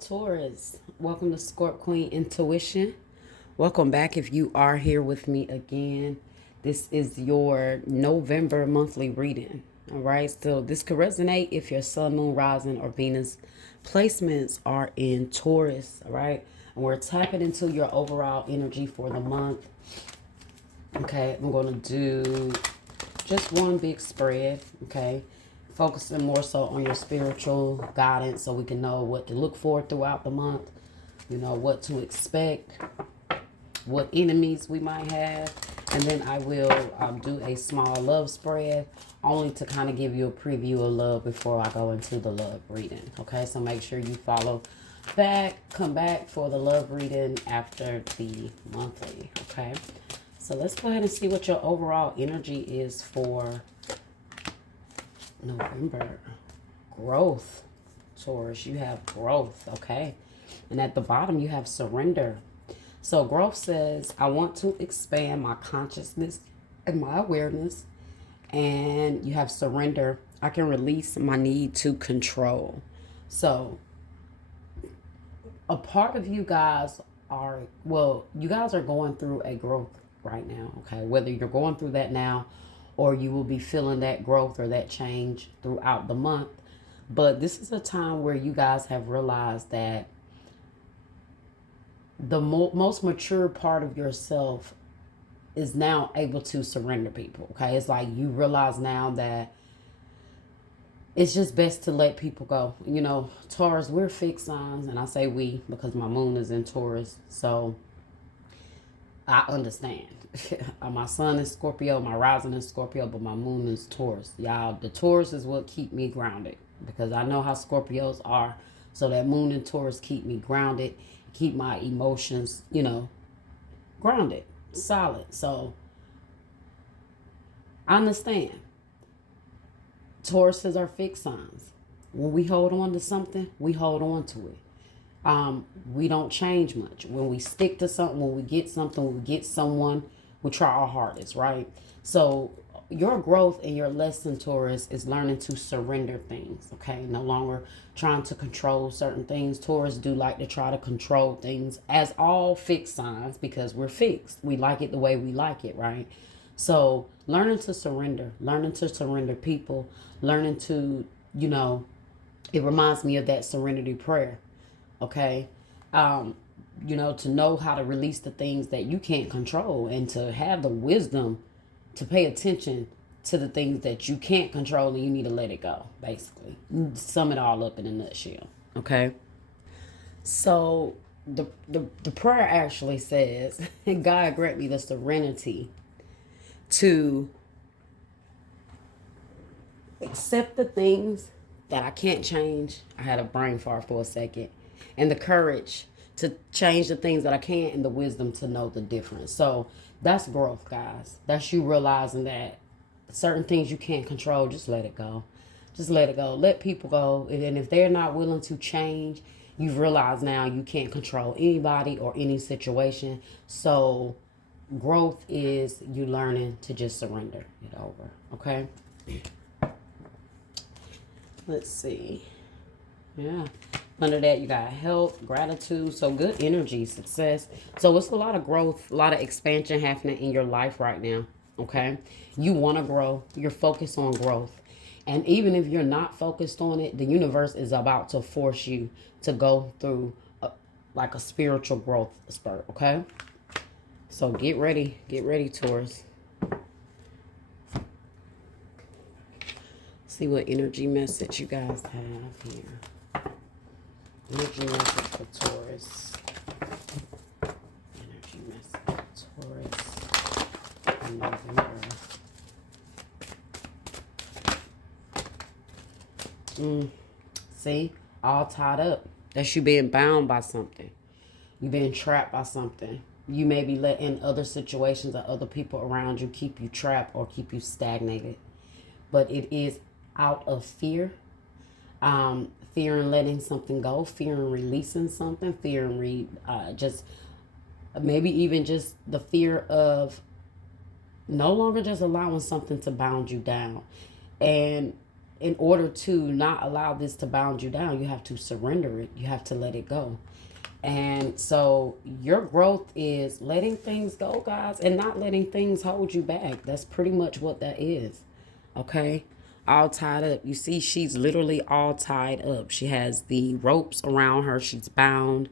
Taurus. Welcome to Scorp Queen Intuition. Welcome back if you are here with me again. This is your November monthly reading. All right, so this could resonate if your sun, moon, rising, or Venus placements are in Taurus. All right, and we're tapping into your overall energy for the month. Okay, I'm going to do just one big spread. Okay, focusing more so on your spiritual guidance so we can know what to look for throughout the month, you know, what to expect, what enemies we might have. And then I will do a small love spread only to kind of give you a preview of love before I go into the love reading. Okay, so make sure you follow back, come back for the love reading after the monthly. Okay, so let's go ahead and see what your overall energy is for November. Growth, Taurus. You have growth, okay? And at the bottom, you have surrender. So growth says, I want to expand my consciousness and my awareness. And you have surrender. I can release my need to control. So a part of you guys are, well, you guys are going through a growth right now, okay? Whether you're going through that now or you will be feeling that growth or that change throughout the month. But this is a time where you guys have realized that the most mature part of yourself is now able to surrender people, okay? It's like you realize now that it's just best to let people go. You know, Taurus, we're fixed signs, and I say we because my moon is in Taurus, so I understand. My sun is Scorpio, my rising is Scorpio, but my moon is Taurus. Y'all, the Taurus is what keep me grounded because I know how Scorpios are. So that moon and Taurus keep me grounded, keep my emotions, you know, grounded, solid. So I understand. Tauruses are fixed signs. When we hold on to something, we hold on to it. We don't change much. When we stick to something, when we get something, when we get someone, we try our hardest, right? So your growth and your lesson, Taurus, is learning to surrender things, okay? No longer trying to control certain things. Taurus do like to try to control things, as all fixed signs, because we're fixed. We like it the way we like it, right? So learning to surrender people, learning to, you know, it reminds me of that serenity prayer. Okay. You know, to know how to release the things that you can't control and to have the wisdom to pay attention to the things that you can't control and you need to let it go, basically. Sum it all up in a nutshell. Okay. So the prayer actually says, God grant me the serenity to accept the things that I can't change. I had a brain fart for a second. And the courage to change the things that I can and the wisdom to know the difference. So that's growth, guys. That's you realizing that certain things you can't control, just let it go. Just let it go. Let people go. And if they're not willing to change, you've realized now you can't control anybody or any situation. So growth is you learning to just surrender it over. Okay? Let's see. Yeah. Under that, you got health, gratitude, so good energy, success. So it's a lot of growth, a lot of expansion happening in your life right now, okay? You want to grow. You're focused on growth. And even if you're not focused on it, the universe is about to force you to go through like a spiritual growth spurt, okay? So get ready, Taurus. See what energy message you guys have here. Energy message for Taurus. Energy message for Taurus in November. See? All tied up. That's you being bound by something. You being trapped by something. You may be letting other situations or other people around you keep you trapped or keep you stagnated. But it is out of fear. Fear in letting something go, fear in releasing something, fear in just maybe even just the fear of no longer just allowing something to bound you down. And in order to not allow this to bound you down, you have to surrender it. You have to let it go. And so your growth is letting things go, guys, and not letting things hold you back. That's pretty much what that is. Okay? All tied up. You see, she's literally all tied up. She has the ropes around her. She's bound.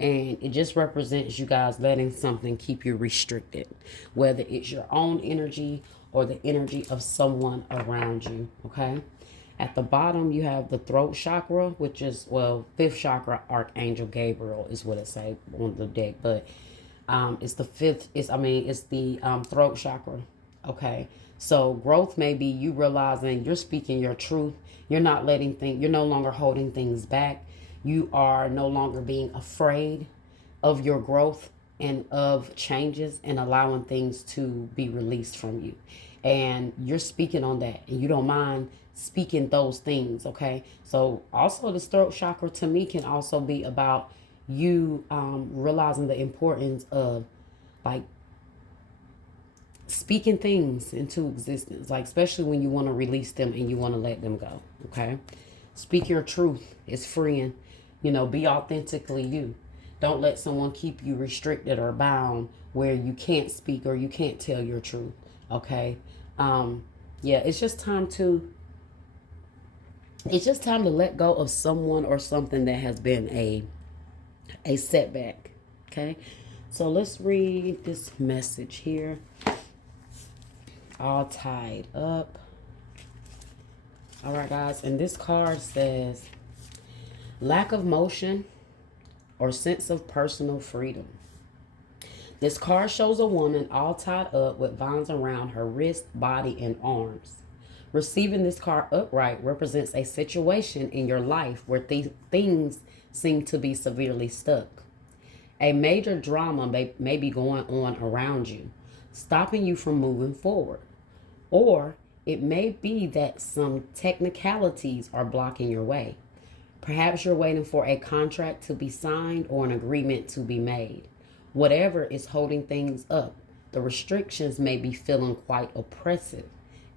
And it just represents you guys letting something keep you restricted, whether it's your own energy or the energy of someone around you. Okay? At the bottom, you have the throat chakra, which is, well, fifth chakra, Archangel Gabriel is what it say on the deck. But it's the fifth, it's the throat chakra. Okay. So growth may be you realizing you're speaking your truth. You're not letting things, you're no longer holding things back. You are no longer being afraid of your growth and of changes and allowing things to be released from you. And you're speaking on that and you don't mind speaking those things. Okay. So also this throat chakra to me can also be about you realizing the importance of like speaking things into existence, like especially when you want to release them and you want to let them go. Okay. Speak your truth. It's freeing. Be authentically you. Don't let someone keep you restricted or bound where you can't speak or you can't tell your truth. Okay. Yeah, it's just time to let go of someone or something that has been a setback. Okay. So let's read this message here. All tied up. All right, guys. And this card says lack of motion or sense of personal freedom. This card shows a woman all tied up with vines around her wrist, body, and arms. Receiving this card upright represents a situation in your life where things seem to be severely stuck. A major drama may be going on around you, stopping you from moving forward. Or it may be that some technicalities are blocking your way. Perhaps you're waiting for a contract to be signed or an agreement to be made. Whatever is holding things up, the restrictions may be feeling quite oppressive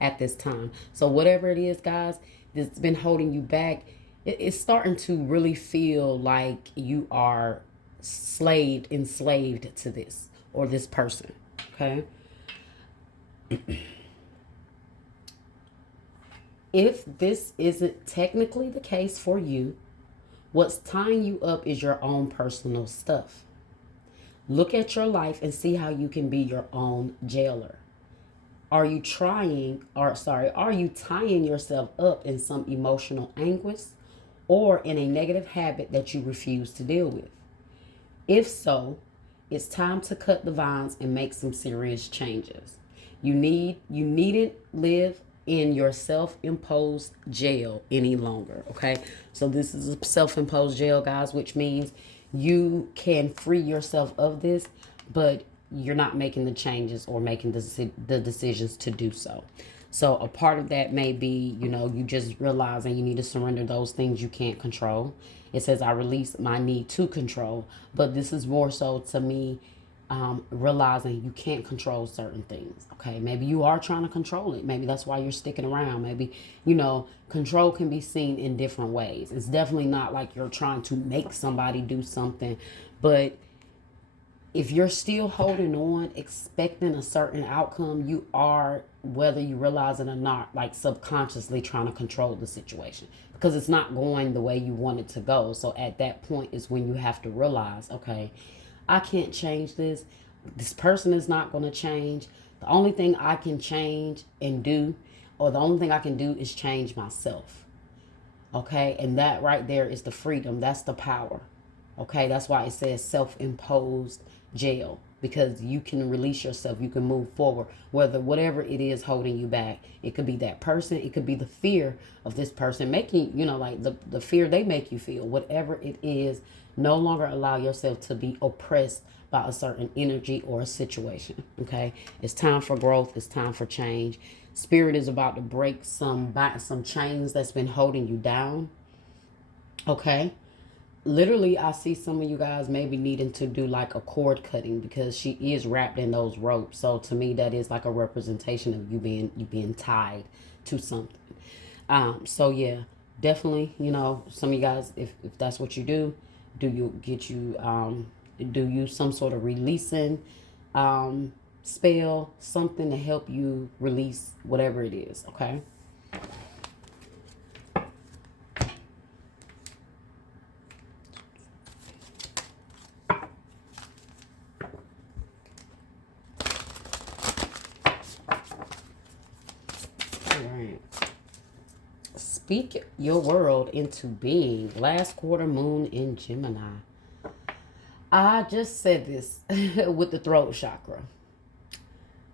at this time. So whatever it is, guys, that's been holding you back, it's starting to really feel like you are enslaved to this or this person. Okay. If this isn't technically the case for you, what's tying you up is your own personal stuff. Look at your life and see how you can be your own jailer. Are you tying yourself up in some emotional anguish or in a negative habit that you refuse to deal with? If so, it's time to cut the vines and make some serious changes. You needn't live in your self-imposed jail any longer. Okay. So this is a self-imposed jail, guys, which means you can free yourself of this, but you're not making the changes or making the decisions to do so. So a part of that may be, you just realizing you need to surrender those things you can't control. It says, I release my need to control, but this is more so to me, realizing you can't control certain things. Okay. Maybe you are trying to control it. Maybe that's why you're sticking around. Maybe, control can be seen in different ways. It's definitely not like you're trying to make somebody do something, but if you're still holding on, expecting a certain outcome, you are, whether you realize it or not, like subconsciously trying to control the situation because it's not going the way you want it to go. So at that point is when you have to realize, okay, I can't change this. This person is not going to change. The only thing I can change and do, or the only thing I can do is change myself. Okay. And that right there is the freedom. That's the power. Okay. That's why it says self-imposed jail, because you can release yourself. You can move forward, whatever it is holding you back. It could be that person. It could be the fear of this person making, like the fear they make you feel, whatever it is. No longer allow yourself to be oppressed by a certain energy or a situation. Okay. It's time for growth. It's time for change. Spirit is about to break some chains that's been holding you down. Okay. Literally, I see some of you guys maybe needing to do like a cord cutting because she is wrapped in those ropes. So to me, that is like a representation of you being tied to something. So yeah, definitely, some of you guys, if that's what you do you some sort of releasing um, spell, something to help you release whatever it is, okay? All right. Speak your world into being. Last quarter moon in Gemini. I just said this with the throat chakra.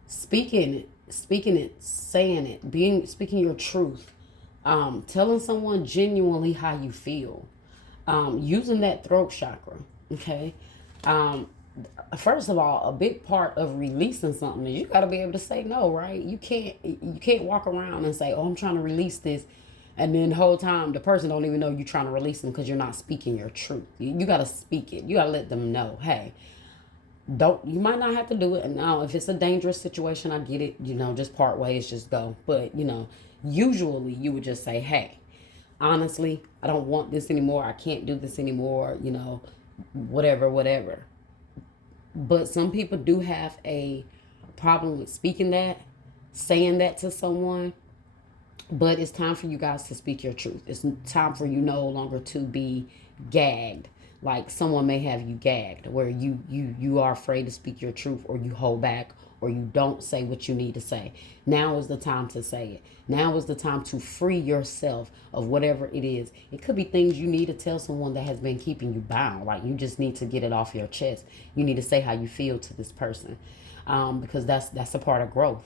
Speaking it, saying it, speaking your truth, telling someone genuinely how you feel, using that throat chakra. Okay. Um, First of all, a big part of releasing something is you got to be able to say no, right? You can't walk around and say, "Oh, I'm trying to release this," and then the whole time the person don't even know you're trying to release them because you're not speaking your truth. You got to speak it. You got to let them know, hey, don't, you might not have to do it. And now if it's a dangerous situation, I get it, just part ways, just go. But usually you would just say, hey, honestly, I don't want this anymore, I can't do this anymore, whatever. But some people do have a problem with speaking that, saying that to someone. But it's time for you guys to speak your truth. It's time for you no longer to be gagged. Like someone may have you gagged, where you are afraid to speak your truth, or you hold back, or you don't say what you need to say. Now is the time to say it. Now is the time to free yourself of whatever it is. It could be things you need to tell someone that has been keeping you bound. Like you just need to get it off your chest. You need to say how you feel to this person, because that's a part of growth.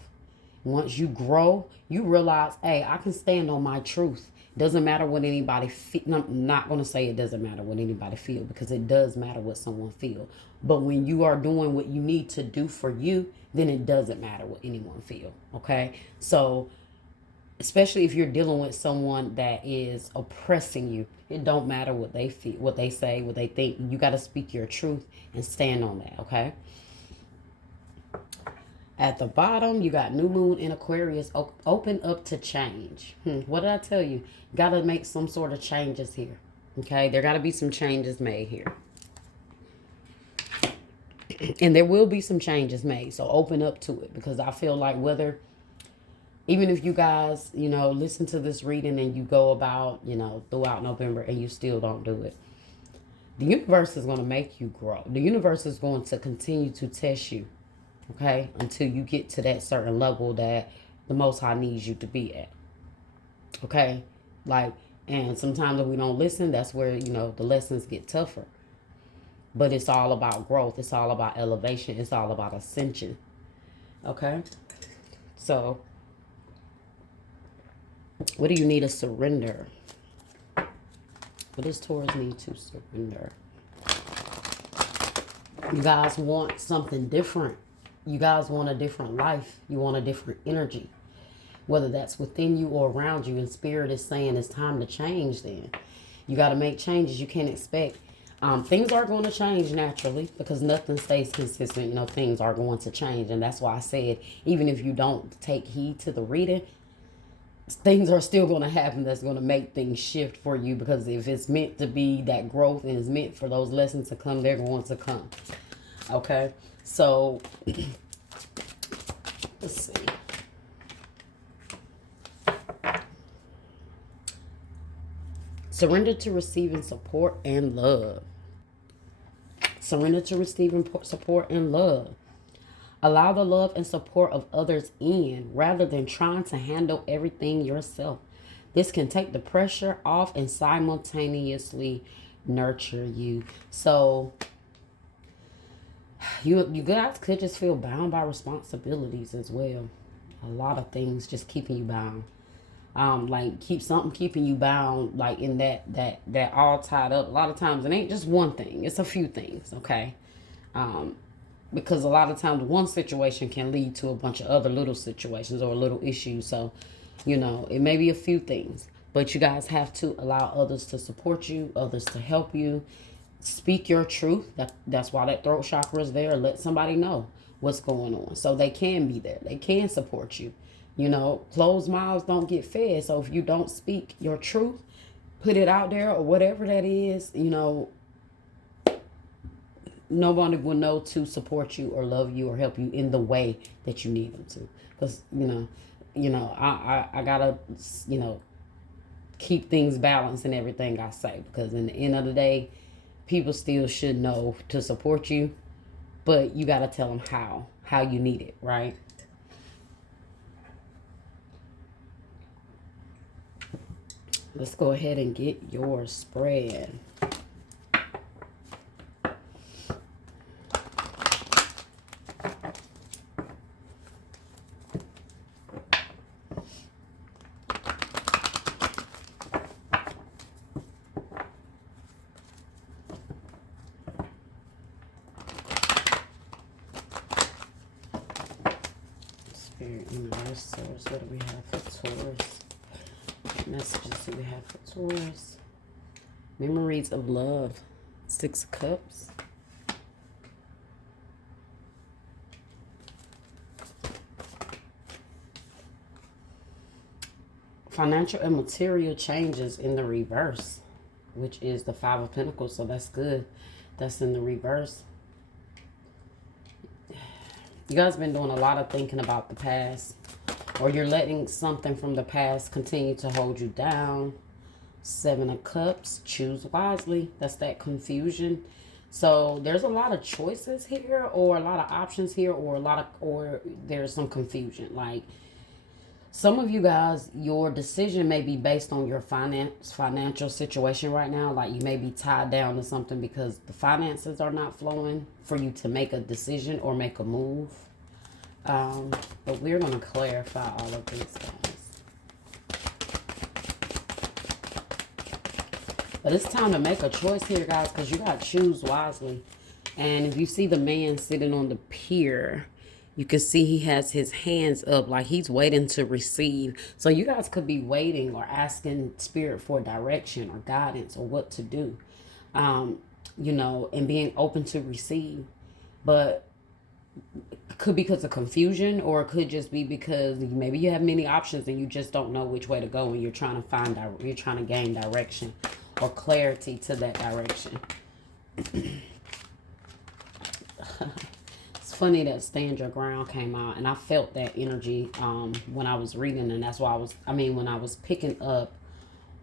Once you grow, you realize, hey, I can stand on my truth. Doesn't matter what anybody feel. I'm not going to say it doesn't matter what anybody feel, because it does matter what someone feel. But when you are doing what you need to do for you, then it doesn't matter what anyone feel. Okay? So, especially if you're dealing with someone that is oppressing you, it don't matter what they feel, what they say, what they think. You got to speak your truth and stand on that. Okay? At the bottom, you got new moon in Aquarius, open up to change. What did I tell you? Got to make some sort of changes here. Okay, there got to be some changes made here. And there will be some changes made. So open up to it, because I feel like even if you guys, listen to this reading and you go about, throughout November and you still don't do it, the universe is going to make you grow. The universe is going to continue to test you. Okay, until you get to that certain level that the Most High needs you to be at. Okay, and sometimes if we don't listen, that's where the lessons get tougher. But it's all about growth. It's all about elevation. It's all about ascension. Okay, so what do you need to surrender? What does Taurus need to surrender? You guys want something different. You guys want a different life. You want a different energy, whether that's within you or around you. And Spirit is saying it's time to change. Then you got to make changes. You can't expect things are going to change naturally, because nothing stays consistent. Things are going to change, and that's why I said even if you don't take heed to the reading, things are still going to happen that's going to make things shift for you, because if it's meant to be that growth and it's meant for those lessons to come, they're going to come. Okay, so let's see. Surrender to receiving support and love. Surrender to receiving support and love. Allow the love and support of others in, rather than trying to handle everything yourself. This can take the pressure off and simultaneously nurture you. So you guys could just feel bound by responsibilities as well. A lot of things just keeping you bound. Keeping you bound, like in that all tied up. A lot of times it ain't just one thing, it's a few things. Okay, because a lot of times one situation can lead to a bunch of other little situations or little issues. So it may be a few things, but you guys have to allow others to support you, others to help you. Speak your truth. That's why that throat chakra is there. Let somebody know what's going on, so they can be there, they can support you. Closed mouths don't get fed. So if you don't speak your truth, put it out there or whatever that is, nobody will know to support you or love you or help you in the way that you need them to. Because, I gotta, keep things balanced in everything I say. Because in the end of the day, people still should know to support you, but you gotta tell them how you need it, right? Let's go ahead and get your spread. Spirit universe source, what do we have for Taurus? What messages do we have for Taurus? Memories of love, 6 of Cups. Financial and material changes in the reverse, which is the 5 of Pentacles, so that's good. That's in the reverse. You guys been doing a lot of thinking about the past, or you're letting something from the past continue to hold you down. 7 of Cups, choose wisely. That's that confusion. So there's a lot of choices here, or a lot of options here, or there's some confusion. Like, some of you guys, your decision may be based on your financial situation right now. Like, you may be tied down to something because the finances are not flowing for you to make a decision or make a move. But we're going to clarify all of these, guys. But it's time to make a choice here, guys, because you got to choose wisely. And if you see the man sitting on the pier, you can see he has his hands up like he's waiting to receive. So you guys could be waiting or asking spirit for direction or guidance or what to do, and being open to receive. But it could be because of confusion, or it could just be because maybe you have many options and you just don't know which way to go, and you're trying to gain direction or clarity to that direction. Funny that stand your ground came out, and I felt that energy when I was reading, and that's why when I was picking up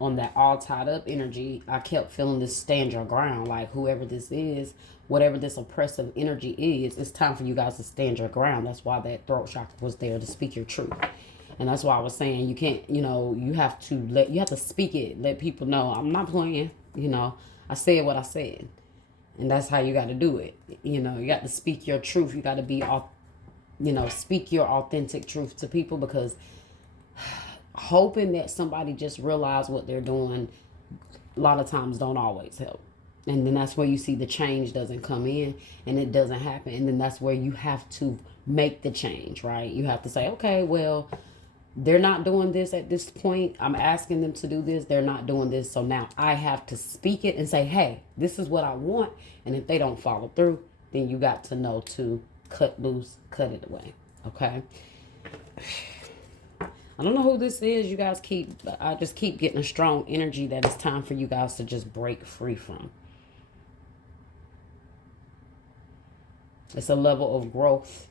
on that all tied up energy, I kept feeling this stand your ground. Like, whoever this is, whatever this oppressive energy is, it's time for you guys to stand your ground. That's why that throat chakra was there, to speak your truth. And that's why I was saying you can't, you have to speak it, let people know I'm not playing. I said what I said. And that's how you got to do it. You got to speak your truth. You got to be, speak your authentic truth to people, because hoping that somebody just realize what they're doing a lot of times don't always help. And then that's where you see the change doesn't come in and it doesn't happen. And then that's where you have to make the change, right? You have to say, okay, well, they're not doing this at this point. I'm asking them to do this. They're not doing this. So now I have to speak it and say, hey, this is what I want. And if they don't follow through, then you got to know to cut loose, cut it away. Okay. I don't know who this is. You guys I just keep getting a strong energy that it's time for you guys to just break free from. It's a level of growth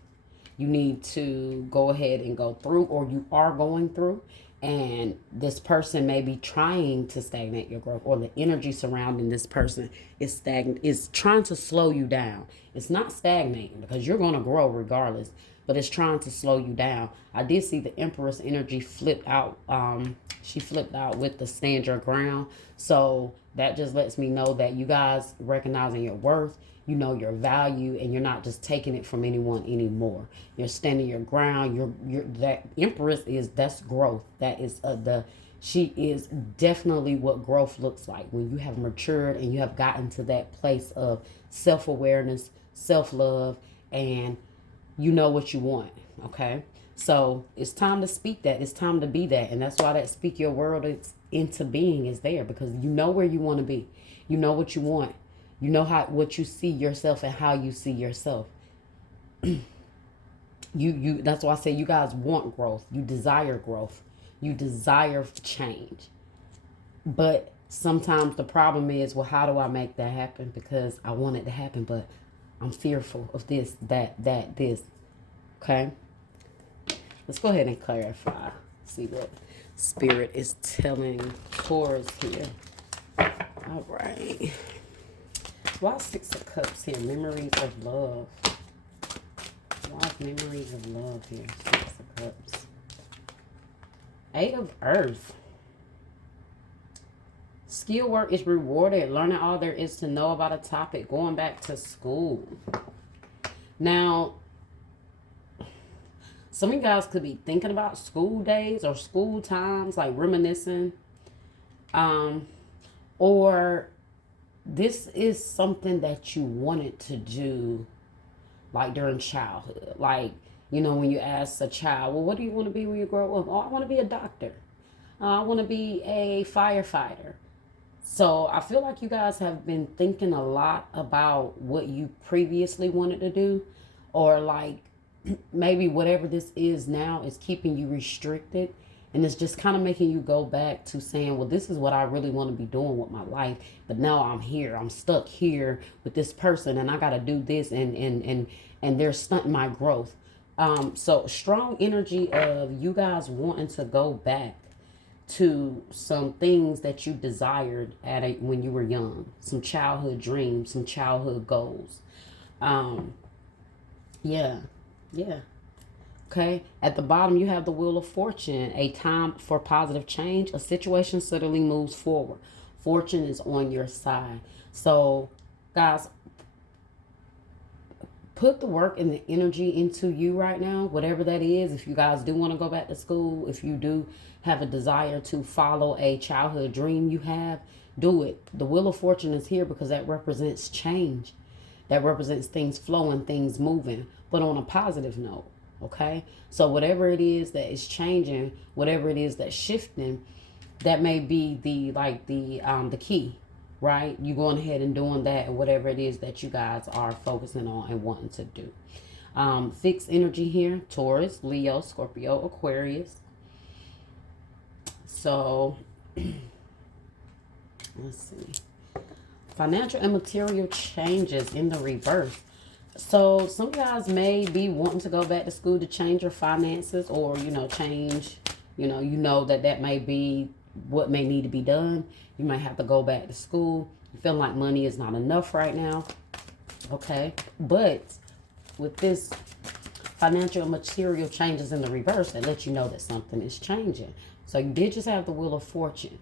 you need to go ahead and go through, or you are going through, and this person may be trying to stagnate your growth, or the energy surrounding this person is trying to slow you down. It's not stagnating, because you're going to grow regardless, but it's trying to slow you down. I did see the Empress energy flipped out. She flipped out with the stand your ground. So that just lets me know that you guys recognizing your worth, your value, and you're not just taking it from anyone anymore. You're standing your ground. That Empress that's growth. That is she is definitely what growth looks like when you have matured and you have gotten to that place of self-awareness, self-love, and you know what you want. Okay. So it's time to speak that. It's time to be that. And that's why that speak your world into being is there, because you know where you want to be. You know what you want. You know what you see yourself and how you see yourself. That's why I say you guys want growth. You desire growth. You desire change. But sometimes the problem is, well, how do I make that happen? Because I want it to happen, but I'm fearful of this, that, this. Okay? Let's go ahead and clarify. See what Spirit is telling Taurus here. All right. Why Six of Cups here? Memories of love. Why memories of love here? Six of Cups. Eight of Earth. Skill work is rewarded. Learning all there is to know about a topic. Going back to school. Now, some of you guys could be thinking about school days or school times, like reminiscing. Or this is something that you wanted to do, like during childhood. Like, you know, when you ask a child, well, what do you want to be when you grow up? Oh, I want to be a doctor. I want to be a firefighter. So I feel like you guys have been thinking a lot about what you previously wanted to do, or like maybe whatever this is now is keeping you restricted, and it's just kind of making you go back to saying, well, this is what I really want to be doing with my life, but now I'm here, I'm stuck here with this person, and I got to do this, and they're stunting my growth. So strong energy of you guys wanting to go back to some things that you desired when you were young, some childhood dreams, some childhood goals. Yeah. Okay. At the bottom, you have the Wheel of Fortune, a time for positive change. A situation suddenly moves forward. Fortune is on your side. So, guys, put the work and the energy into you right now, whatever that is. If you guys do want to go back to school, if you do have a desire to follow a childhood dream you have, do it. The Wheel of Fortune is here because that represents change. That represents things flowing, things moving, but on a positive note. Okay? So whatever it is that is changing, whatever it is that's shifting, that may be the key, right? You going ahead and doing that, and whatever it is that you guys are focusing on and wanting to do. Fixed energy here: Taurus, Leo, Scorpio, Aquarius. So let's see. Financial and material changes in the reverse. So some guys may be wanting to go back to school to change your finances, or change, that may be what may need to be done. You might have to go back to school. You feel like money is not enough right now. Okay. But with this financial and material changes in the reverse, that lets you know that something is changing. So you did just have the Wheel of Fortune.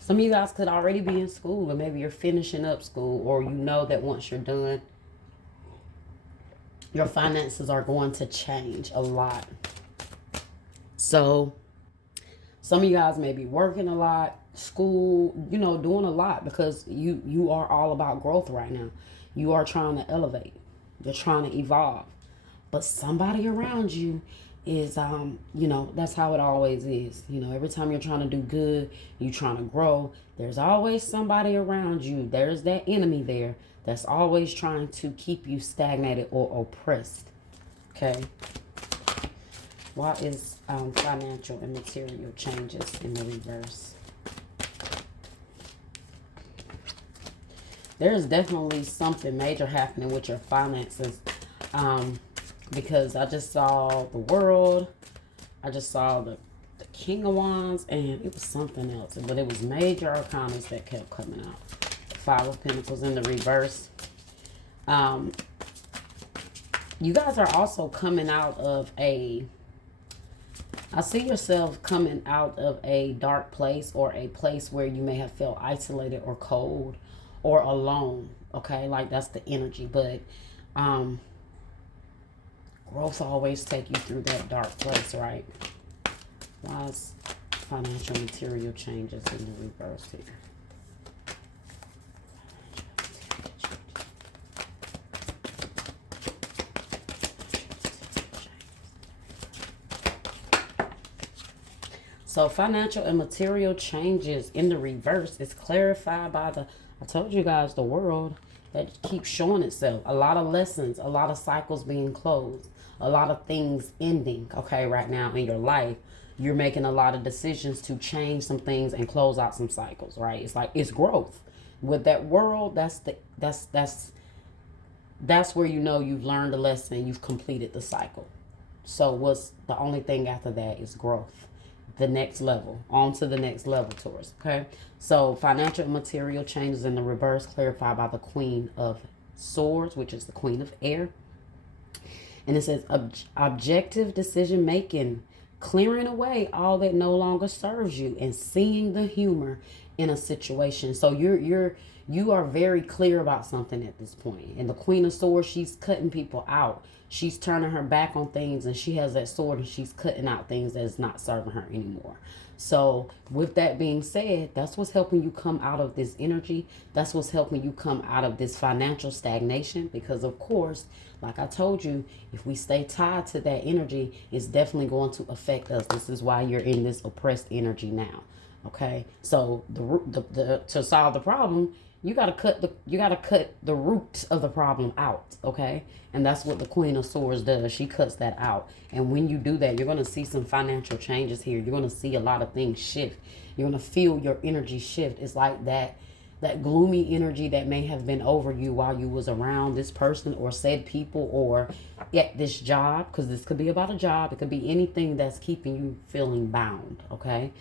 Some of you guys could already be in school, or maybe you're finishing up school, or that once you're done, your finances are going to change a lot. So some of you guys may be working a lot, school, doing a lot, because you are all about growth right now. You are trying to elevate. You're trying to evolve. But somebody around you is, that's how it always is. Every time you're trying to do good, you're trying to grow, there's always somebody around you. There's that enemy there that's always trying to keep you stagnated or oppressed. Okay. Why is financial and material changes in the reverse? There's definitely something major happening with your finances. Because I just saw the World, I just saw the King of Wands, and it was something else, but it was major arcanas that kept coming out. Five of Pentacles in the reverse. You guys are also coming out of I see yourself coming out of a dark place, or a place where you may have felt isolated or cold or alone. Okay, like that's the energy, but growth always take you through that dark place, right? Why is financial material changes in the reverse here? So financial and material changes in the reverse is clarified by I told you guys, the World that keeps showing itself. A lot of lessons, a lot of cycles being closed, a lot of things ending, okay, right now in your life. You're making a lot of decisions to change some things and close out some cycles, right? It's like it's growth. With that world, that's where you know you've learned a lesson, you've completed the cycle. So what's the only thing after that is growth. The next level, on to the next level, Taurus. Okay. So financial and material changes in the reverse clarified by the Queen of Swords, which is the Queen of Air. And it says objective decision making, clearing away all that no longer serves you and seeing the humor in a situation. So you are very clear about something at this point. And the Queen of Swords, she's cutting people out. She's turning her back on things, and she has that sword and she's cutting out things that's not serving her anymore. So with that being said, that's what's helping you come out of this energy. That's what's helping you come out of this financial stagnation. Because of course, like I told you, if we stay tied to that energy, it's definitely going to affect us. This is why you're in this oppressed energy now. Okay, so the to solve the problem, you gotta cut the root of the problem out. Okay, and that's what the Queen of Swords does. She cuts that out, and when you do that, you're gonna see some financial changes here. You're gonna see a lot of things shift. You're gonna feel your energy shift. It's like that gloomy energy that may have been over you while you was around this person or said people or at this job, because this could be about a job. It could be anything that's keeping you feeling bound. Okay.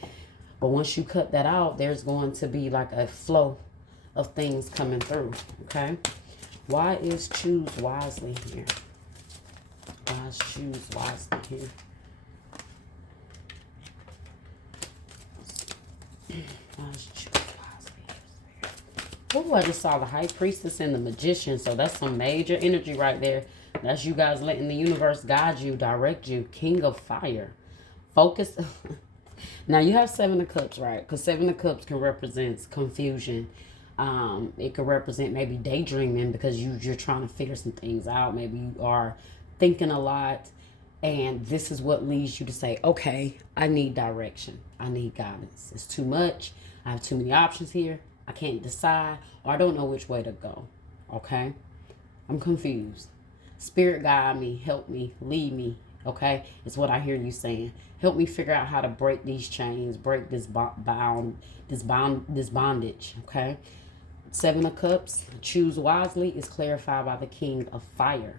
But once you cut that out, there's going to be like a flow of things coming through, okay? Why is choose wisely here? Why is choose wisely here? Why is choose wisely here? Oh, I just saw the High Priestess and the Magician. So that's some major energy right there. That's you guys letting the universe guide you, direct you. King of Fire. Focus. Now you have Seven of Cups, right? Because Seven of Cups can represent confusion. It could represent maybe daydreaming because you're trying to figure some things out. Maybe you are thinking a lot, and this is what leads you to say, okay, I need direction. I need guidance. It's too much. I have too many options here. I can't decide, or I don't know which way to go. Okay? I'm confused. Spirit guide me, help me, lead me. Okay, it's what I hear you saying. Help me figure out how to break these chains, break this this bondage. Okay, Seven of Cups. Choose wisely is clarified by the King of Fire.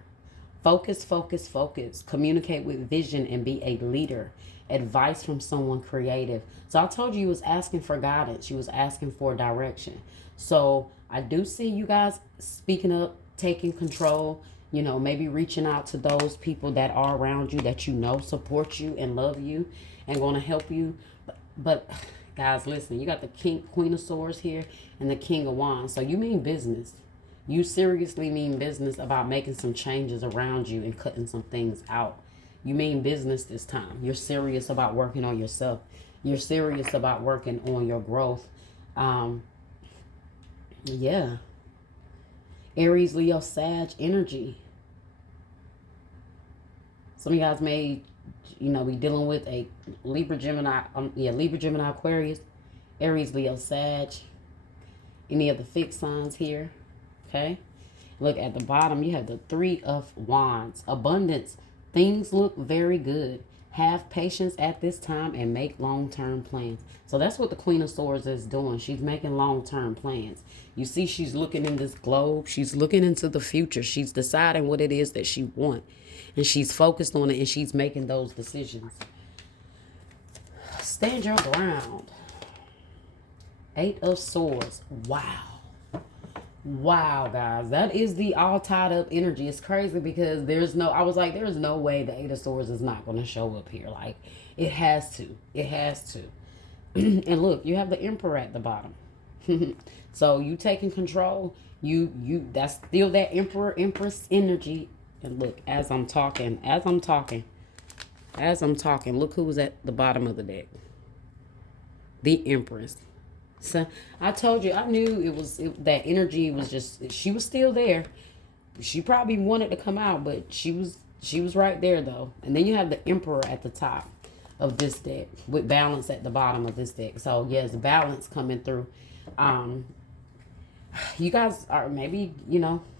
Focus, focus, focus. Communicate with vision and be a leader. Advice from someone creative. So I told you was asking for guidance. You was asking for direction. So I do see you guys speaking up, taking control. You know, maybe reaching out to those people that are around you that you know support you and love you and going to help you. But guys, listen, you got the Queen of Swords here and the King of Wands. So you mean business. You seriously mean business about making some changes around you and cutting some things out. You mean business this time. You're serious about working on yourself. You're serious about working on your growth. Yeah. Aries, Leo, Sag energy. Some of you guys may, be dealing with a Libra, Gemini, Libra, Gemini, Aquarius, Aries, Leo, Sag. Any of the fixed signs here, okay? Look at the bottom, you have the Three of Wands. Abundance. Things look very good. Have patience at this time and make long-term plans. So that's what the Queen of Swords is doing. She's making long-term plans. You see, she's looking in this globe. She's looking into the future. She's deciding what it is that she wants. And she's focused on it, and she's making those decisions. Stand your ground. Eight of Swords. Wow. Wow, guys. That is the all tied up energy. It's crazy because there's no way the Eight of Swords is not going to show up here. Like, it has to. It has to. And look, you have the Emperor at the bottom. So you taking control. That's still that Emperor, Empress energy. And look, as I'm talking, look who was at the bottom of the deck. The Empress. So I told you, I knew that energy was just, she was still there. She probably wanted to come out, but she was right there though. And then you have the Emperor at the top of this deck with balance at the bottom of this deck. So yes, balance coming through. You guys are maybe,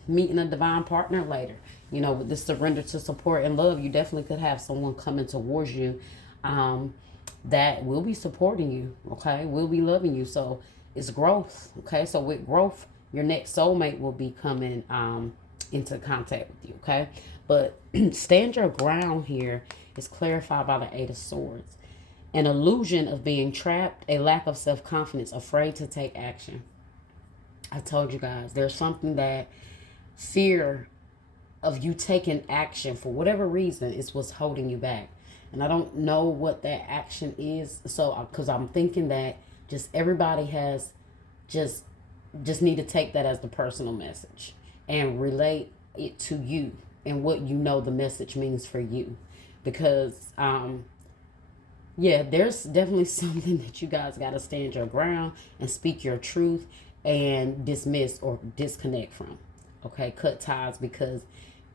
meeting a divine partner later. You know, with this surrender to support and love, you definitely could have someone coming towards you that will be supporting you, okay? Will be loving you. So it's growth, okay? So with growth, your next soulmate will be coming into contact with you, okay? But stand your ground here is clarified by the Eight of Swords. An illusion of being trapped, a lack of self-confidence, afraid to take action. I told you guys, there's something that fear of you taking action for whatever reason is what's holding you back. And I don't know what that action is. So, because I'm thinking that just everybody has just need to take that as the personal message and relate it to you and what you know the message means for you. Because, yeah, there's definitely something that you guys got to stand your ground and speak your truth and dismiss or disconnect from. Okay, cut ties, because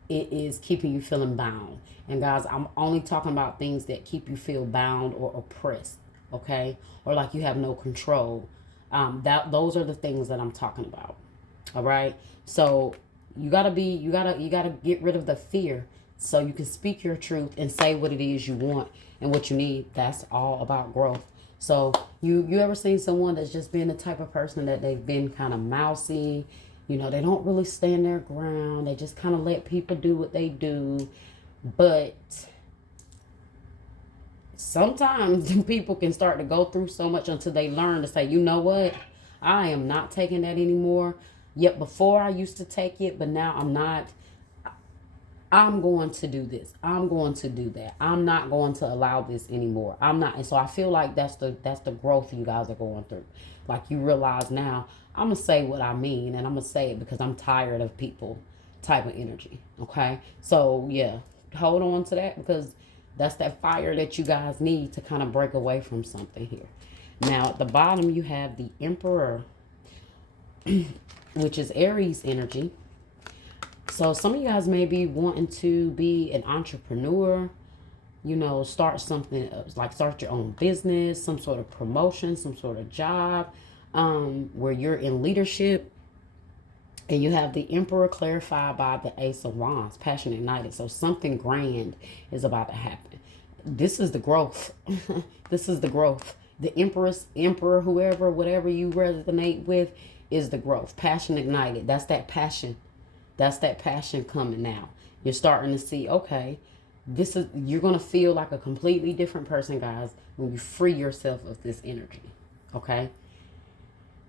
it is keeping you feeling bound. And guys, I'm only talking about things that keep you feel bound or oppressed, okay, or like you have no control. Those are the things that I'm talking about. All right, so you gotta get rid of the fear so you can speak your truth and say what it is you want and what you need. That's all about growth. So you ever seen someone that's just been the type of person that they've been kind of mousy? You know, they don't really stand their ground. They just kind of let people do what they do. But sometimes people can start to go through so much until they learn to say, you know what? I am not taking that anymore. Yet before I used to take it, but now I'm not. I'm going to do this. I'm going to do that. I'm not going to allow this anymore. I'm not. And so I feel like that's the growth you guys are going through. Like you realize now, I'm going to say what I mean, and I'm going to say it because I'm tired of people type of energy. Okay. So yeah, hold on to that, because that's that fire that you guys need to kind of break away from something here. Now at the bottom, you have the Emperor, which is Aries energy. So some of you guys may be wanting to be an entrepreneur, you know, start something like start your own business, some sort of promotion, some sort of job where you're in leadership. And you have the Emperor clarified by the Ace of Wands, passion ignited. So something grand is about to happen. This is the growth. This is the growth. The Emperor, whoever, whatever you resonate with is the growth. Passion ignited. That's that passion. That's that passion coming now. You're starting to see, okay, you're going to feel like a completely different person, guys, when you free yourself of this energy. Okay?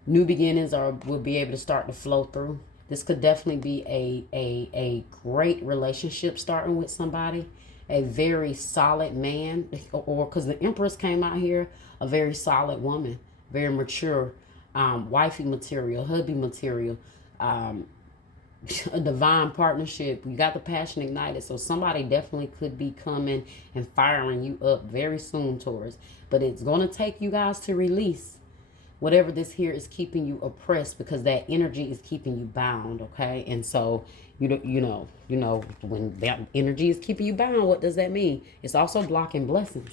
New beginnings will be able to start to flow through. This could definitely be a great relationship starting with somebody, a very solid man, or because the Empress came out here, a very solid woman, very mature, wifey material, hubby material, a divine partnership. You got the passion ignited. So somebody definitely could be coming and firing you up very soon, Taurus. But it's going to take you guys to release whatever this here is keeping you oppressed, because that energy is keeping you bound, okay? And so, you know, when that energy is keeping you bound, what does that mean? It's also blocking blessings,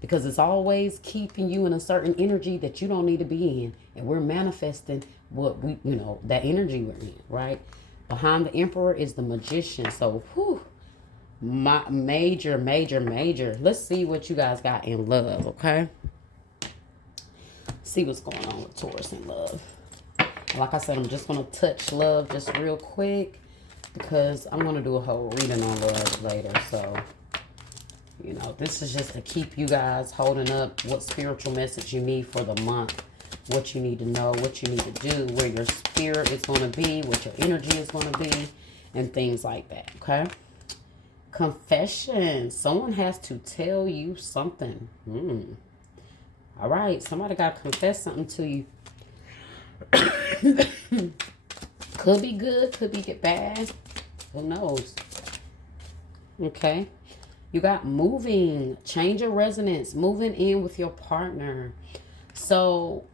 because it's always keeping you in a certain energy that you don't need to be in. And we're manifesting what that energy we're in, right? Behind the Emperor is the Magician. So, major. Let's see what you guys got in love, okay? See what's going on with Taurus in love. Like I said, I'm just going to touch love just real quick, because I'm going to do a whole reading on love later. So, this is just to keep you guys holding up what spiritual message you need for the month. What you need to know, what you need to do, where your spirit is going to be, what your energy is going to be, and things like that, okay? Confession. Someone has to tell you something. All right, somebody got to confess something to you. Could be good, could be bad. Who knows? Okay. You got moving, change of resonance, moving in with your partner. So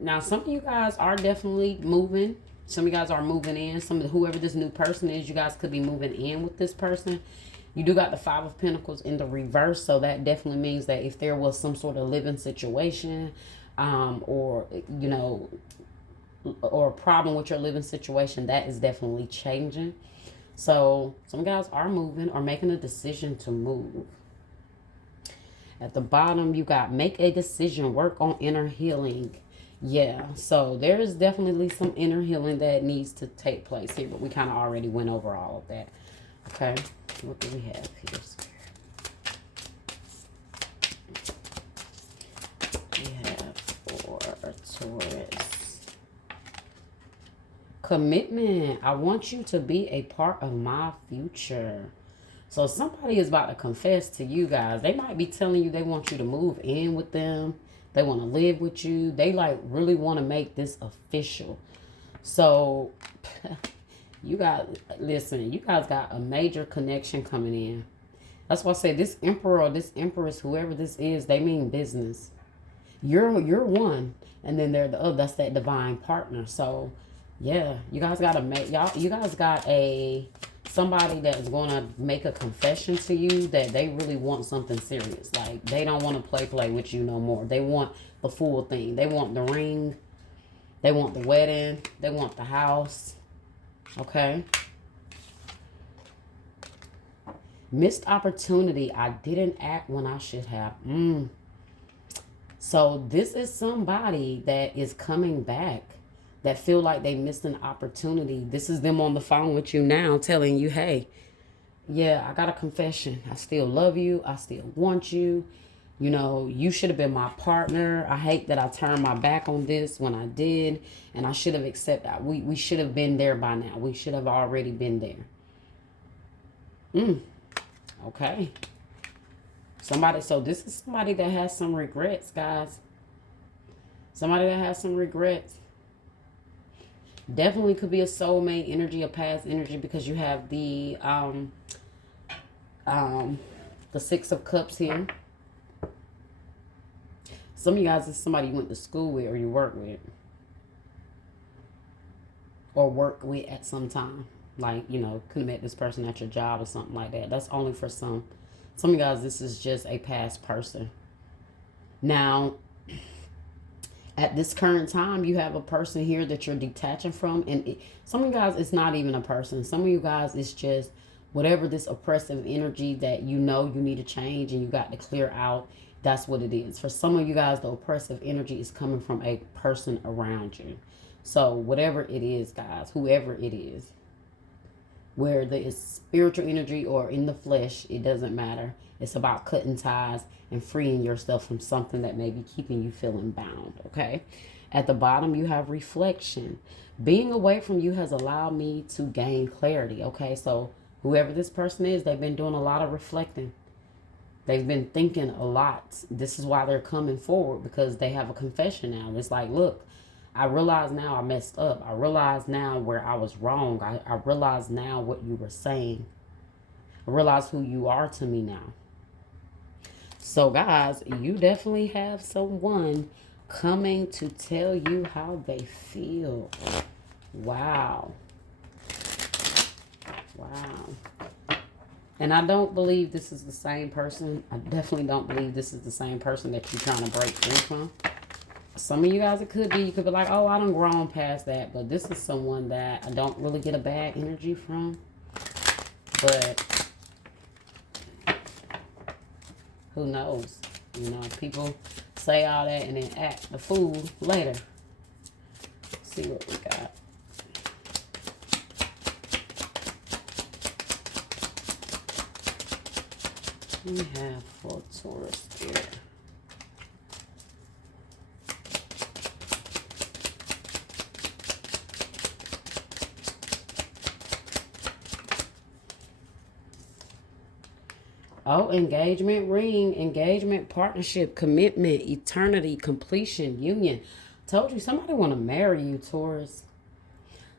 now some of you guys are definitely moving. Some of you guys are moving in. Whoever this new person is, you guys could be moving in with this person. You do got the Five of Pentacles in the reverse. So that definitely means that if there was some sort of living situation, or a problem with your living situation, that is definitely changing. So some guys are moving or making a decision to move. At the bottom, you got make a decision, work on inner healing. Yeah, so there is definitely some inner healing that needs to take place here, but we kind of already went over all of that. Okay, what do we have here? We have for Taurus. Commitment. I want you to be a part of my future. So somebody is about to confess to you guys. They might be telling you they want you to move in with them. They want to live with you. They like really want to make this official. So you guys, listen, you guys got a major connection coming in. That's why I say this emperor or this empress, whoever this is, they mean business. You're one, and then they're the other. That's that divine partner. So yeah, you guys got to make you guys got somebody that's going to make a confession to you that they really want something serious. Like, they don't want to play with you no more. They want the full thing. They want the ring. They want the wedding. They want the house. Okay. Missed opportunity. I didn't act when I should have. So this is somebody that is coming back, that feel like they missed an opportunity. This is them on the phone with you now telling you, hey, yeah, I got a confession. I still love you. I still want you. You know, you should have been my partner. I hate that I turned my back on this when I did. And I should have accepted. We should have been there by now. We should have already been there. Okay. So this is somebody that has some regrets, guys. Somebody that has some regrets. Definitely could be a soulmate energy, a past energy, because you have the Six of Cups here. Some of you guys is somebody you went to school with or you work with. Or work with at some time. Like, you know, could have met this person at your job or something like that. That's only for some. Some of you guys, this is just a past person. Now, at this current time, you have a person here that you're detaching from. And some of you guys, it's not even a person. Some of you guys, it's just whatever this oppressive energy that you know you need to change and you got to clear out. That's what it is. For some of you guys, the oppressive energy is coming from a person around you. So whatever it is, guys, whoever it is, whether it's spiritual energy or in the flesh, it doesn't matter. It's about cutting ties and freeing yourself from something that may be keeping you feeling bound, okay? At the bottom, you have reflection. Being away from you has allowed me to gain clarity, okay? So whoever this person is, they've been doing a lot of reflecting. They've been thinking a lot. This is why they're coming forward, because they have a confession now. It's like, look, I realize now I messed up. I realize now where I was wrong. I realize now what you were saying. I realize who you are to me now. So, guys, you definitely have someone coming to tell you how they feel. Wow. Wow. And I don't believe this is the same person. I definitely don't believe this is the same person that you're trying to break free from. Some of you guys, it could be, you could be like, oh, I done grown past that. But this is someone that I don't really get a bad energy from. But who knows? You know, people say all that and then act the fool later. Let's see what we got. We have for Taurus here. Oh, engagement, ring, engagement, partnership, commitment, eternity, completion, union. Told you, somebody want to marry you, Taurus.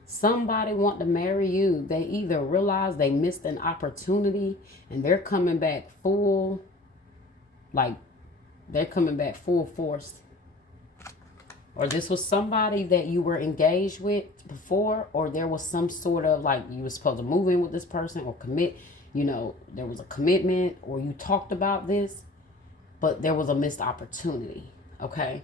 Somebody want to marry you. They either realize they missed an opportunity and they're coming back full, like they're coming back full force. Or this was somebody that you were engaged with before, or there was some sort of like you were supposed to move in with this person or commit. You know, there was a commitment or you talked about this, but there was a missed opportunity, okay?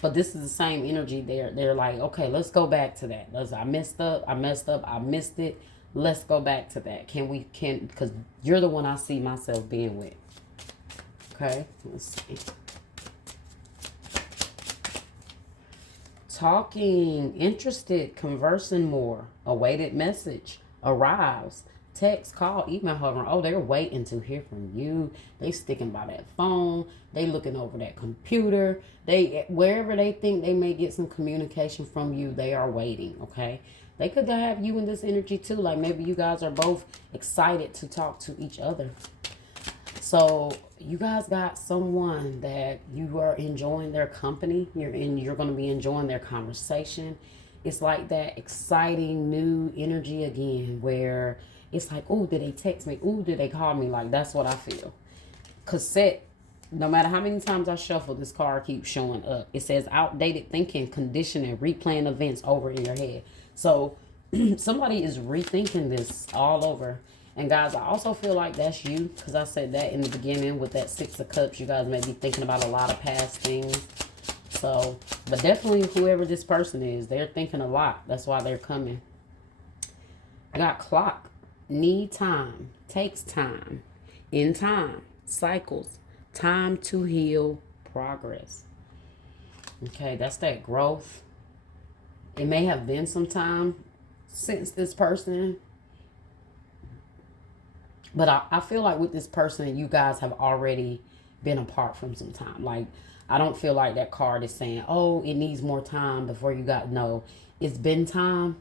But this is the same energy. They're like, okay, let's go back to that. I messed up, I missed it. Let's go back to that. Because you're the one I see myself being with. Okay, let's see. Talking, interested, conversing more, awaited message, arrives, text, call, email, hovering. Oh, they're waiting to hear from you. They sticking by that phone. They looking over that computer. They, wherever they think they may get some communication from you, they are waiting, okay? They could have you in this energy too. Like maybe you guys are both excited to talk to each other. So you guys got someone that you are enjoying their company. You're going to be enjoying their conversation. It's like that exciting new energy again where it's like, oh, did they text me? Oh, did they call me? Like that's what I feel. Cassette, no matter how many times I shuffle, this card keeps showing up. It says outdated thinking, conditioning, replaying events over in your head. So somebody is rethinking this all over. And guys, I also feel like that's you, because I said that in the beginning with that Six of Cups. You guys may be thinking about a lot of past things. So, but definitely whoever this person is, they're thinking a lot. That's why they're coming. I got clock, need time, takes time, in time, cycles, time to heal, progress. Okay, that's that growth. It may have been some time since this person, but I feel like with this person, you guys have already been apart from some time. Like, I don't feel like that card is saying, oh, it needs more time before you got, no. It's been time,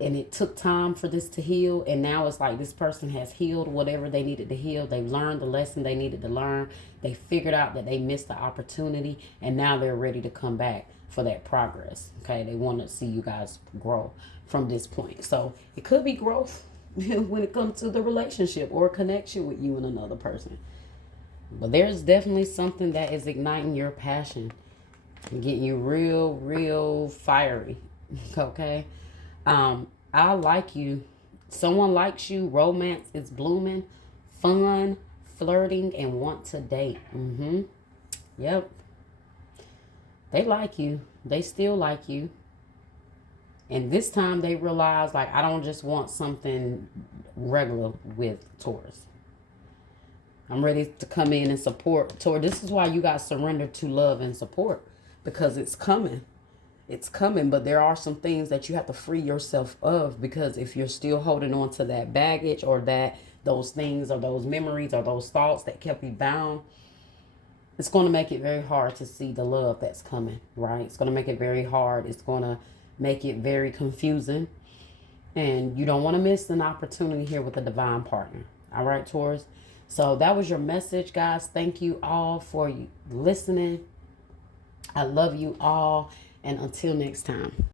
and it took time for this to heal, and now it's like this person has healed whatever they needed to heal. They've learned the lesson they needed to learn. They figured out that they missed the opportunity, and now they're ready to come back for that progress. Okay, they want to see you guys grow from this point. So it could be growth when it comes to the relationship or connection with you and another person. But there's definitely something that is igniting your passion and getting you real fiery. Okay. I like you. Someone likes you. Romance is blooming. Fun, flirting, and want to date. Yep. They like you. They still like you. And this time they realize, like, I don't just want something regular with Taurus. I'm ready to come in and support Taurus. This is why you guys surrender to love and support, because it's coming. It's coming, but there are some things that you have to free yourself of, because if you're still holding on to that baggage or those things or those memories or those thoughts that kept you bound, it's going to make it very hard to see the love that's coming, right? It's going to make it very hard. It's going to make it very confusing. And you don't want to miss an opportunity here with a divine partner. All right, Taurus? So that was your message, guys. Thank you all for listening. I love you all. And until next time.